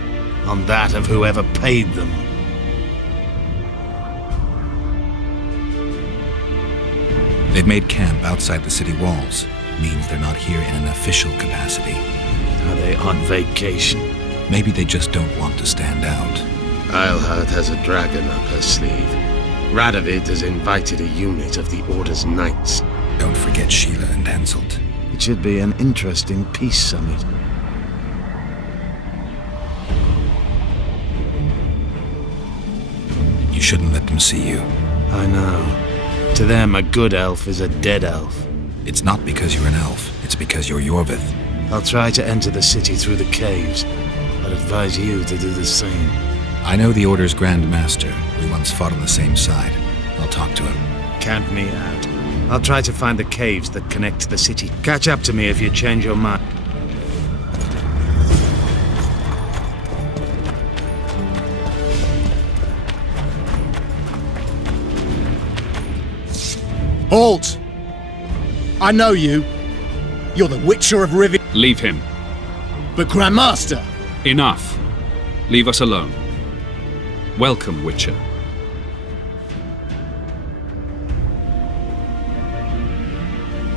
On that of whoever paid them. They've made camp outside the city walls. Means they're not here in an official capacity. Are they on vacation? Maybe they just don't want to stand out. Eilhard has a dragon up her sleeve. Radovid has invited a unit of the Order's knights. Don't forget Sheila and Henselt. It should be an interesting peace summit. You shouldn't let them see you. I know. To them, a good elf is a dead elf. It's not because you're an elf. It's because you're Yorvith. I'll try to enter the city through the caves. I'd advise you to do the same. I know the Order's Grand Master. We once fought on the same side. I'll talk to him. Count me out. I'll try to find the caves that connect to the city. Catch up to me if you change your mind. Halt! I know you. You're the Witcher of Rivi... Leave him. But Grandmaster! Enough. Leave us alone. Welcome, Witcher.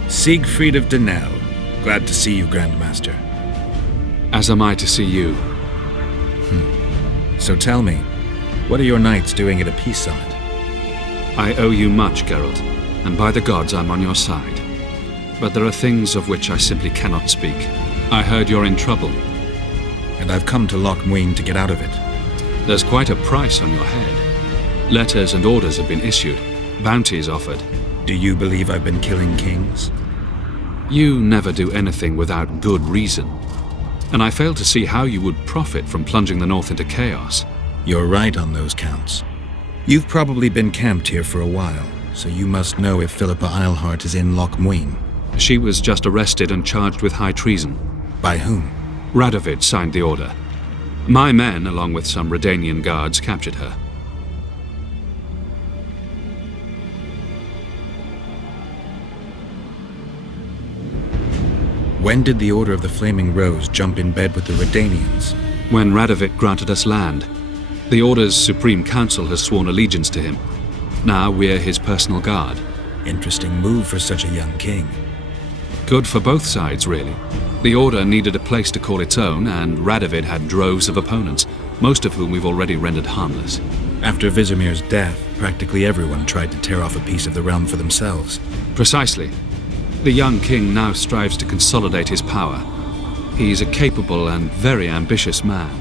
Siegfried of Denel. Glad to see you, Grandmaster. As am I to see you. So tell me, what are your knights doing at a peace summit? I owe you much, Geralt, and by the gods I'm on your side. But there are things of which I simply cannot speak. I heard you're in trouble. And I've come to Loch Muin to get out of it. There's quite a price on your head. Letters and orders have been issued. Bounties offered. Do you believe I've been killing kings? You never do anything without good reason. And I fail to see how you would profit from plunging the North into chaos. You're right on those counts. You've probably been camped here for a while, so you must know if Philippa Eilhart is in Loch Muin. She was just arrested and charged with high treason. By whom? Radovid signed the order. My men, along with some Redanian guards, captured her. When did the Order of the Flaming Rose jump in bed with the Redanians? When Radovid granted us land. The Order's Supreme Council has sworn allegiance to him. Now we're his personal guard. Interesting move for such a young king. Good for both sides, really. The Order needed a place to call its own, and Radovid had droves of opponents, most of whom we've already rendered harmless. After Vizimir's death, practically everyone tried to tear off a piece of the realm for themselves. Precisely. The young king now strives to consolidate his power. He's a capable and very ambitious man.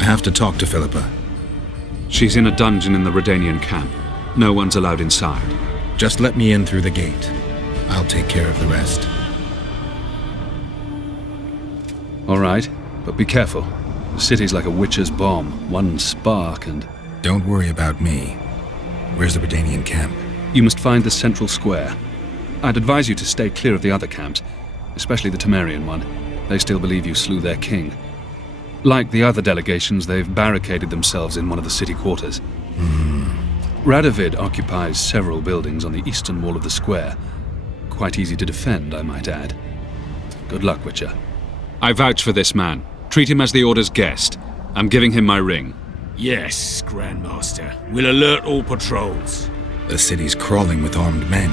I have to talk to Philippa. She's in a dungeon in the Redanian camp. No one's allowed inside. Just let me in through the gate. I'll take care of the rest. All right, but be careful. The city's like a witch's bomb. One spark and... Don't worry about me. Where's the Redanian camp? You must find the central square. I'd advise you to stay clear of the other camps, especially the Temerian one. They still believe you slew their king. Like the other delegations, they've barricaded themselves in one of the city quarters. Radovid occupies several buildings on the eastern wall of the square. Quite easy to defend, I might add. Good luck, Witcher. I vouch for this man. Treat him as the Order's guest. I'm giving him my ring. Yes, Grandmaster. We'll alert all patrols. The city's crawling with armed men.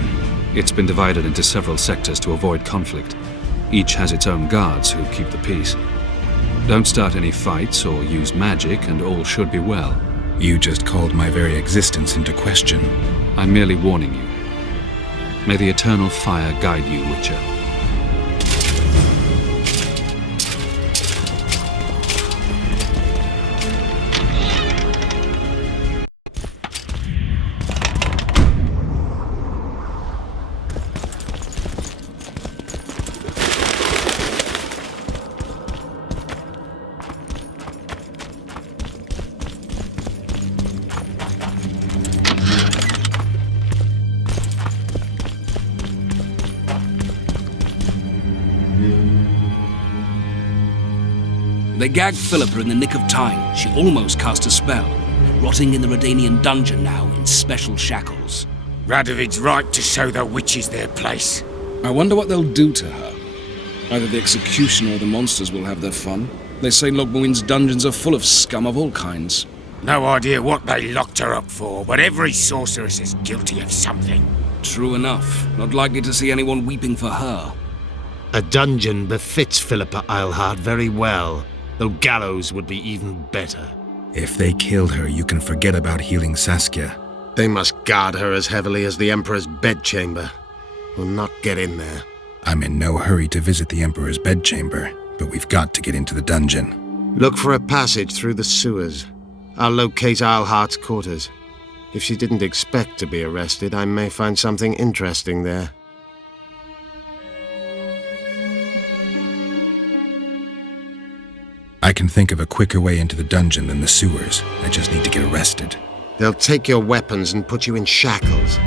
It's been divided into several sectors to avoid conflict. Each has its own guards who keep the peace. Don't start any fights or use magic, and all should be well. You just called my very existence into question. I'm merely warning you. May the eternal fire guide you, Witcher. They gagged Philippa in the nick of time. She almost cast a spell, rotting in the Redanian dungeon now in special shackles. Radovid's right to show the witches their place. I wonder what they'll do to her. Either the executioner or the monsters will have their fun. They say Loch Muin's dungeons are full of scum of all kinds. No idea what they locked her up for, but every sorceress is guilty of something. True enough. Not likely to see anyone weeping for her. A dungeon befits Philippa Eilhart very well, though gallows would be even better. If they killed her, you can forget about healing Saskia. They must guard her as heavily as the Emperor's bedchamber. We'll not get in there. I'm in no hurry to visit the Emperor's bedchamber, but we've got to get into the dungeon. Look for a passage through the sewers. I'll locate Eilhart's quarters. If she didn't expect to be arrested, I may find something interesting there. I can think of a quicker way into the dungeon than the sewers. I just need to get arrested. They'll take your weapons and put you in shackles.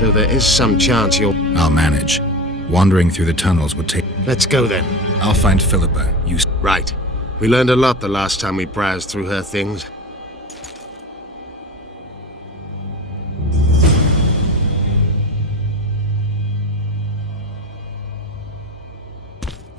Though there is some chance you'll... I'll manage. Wandering through the tunnels would take... Let's go then. I'll find Philippa. You... Right. We learned a lot the last time we browsed through her things.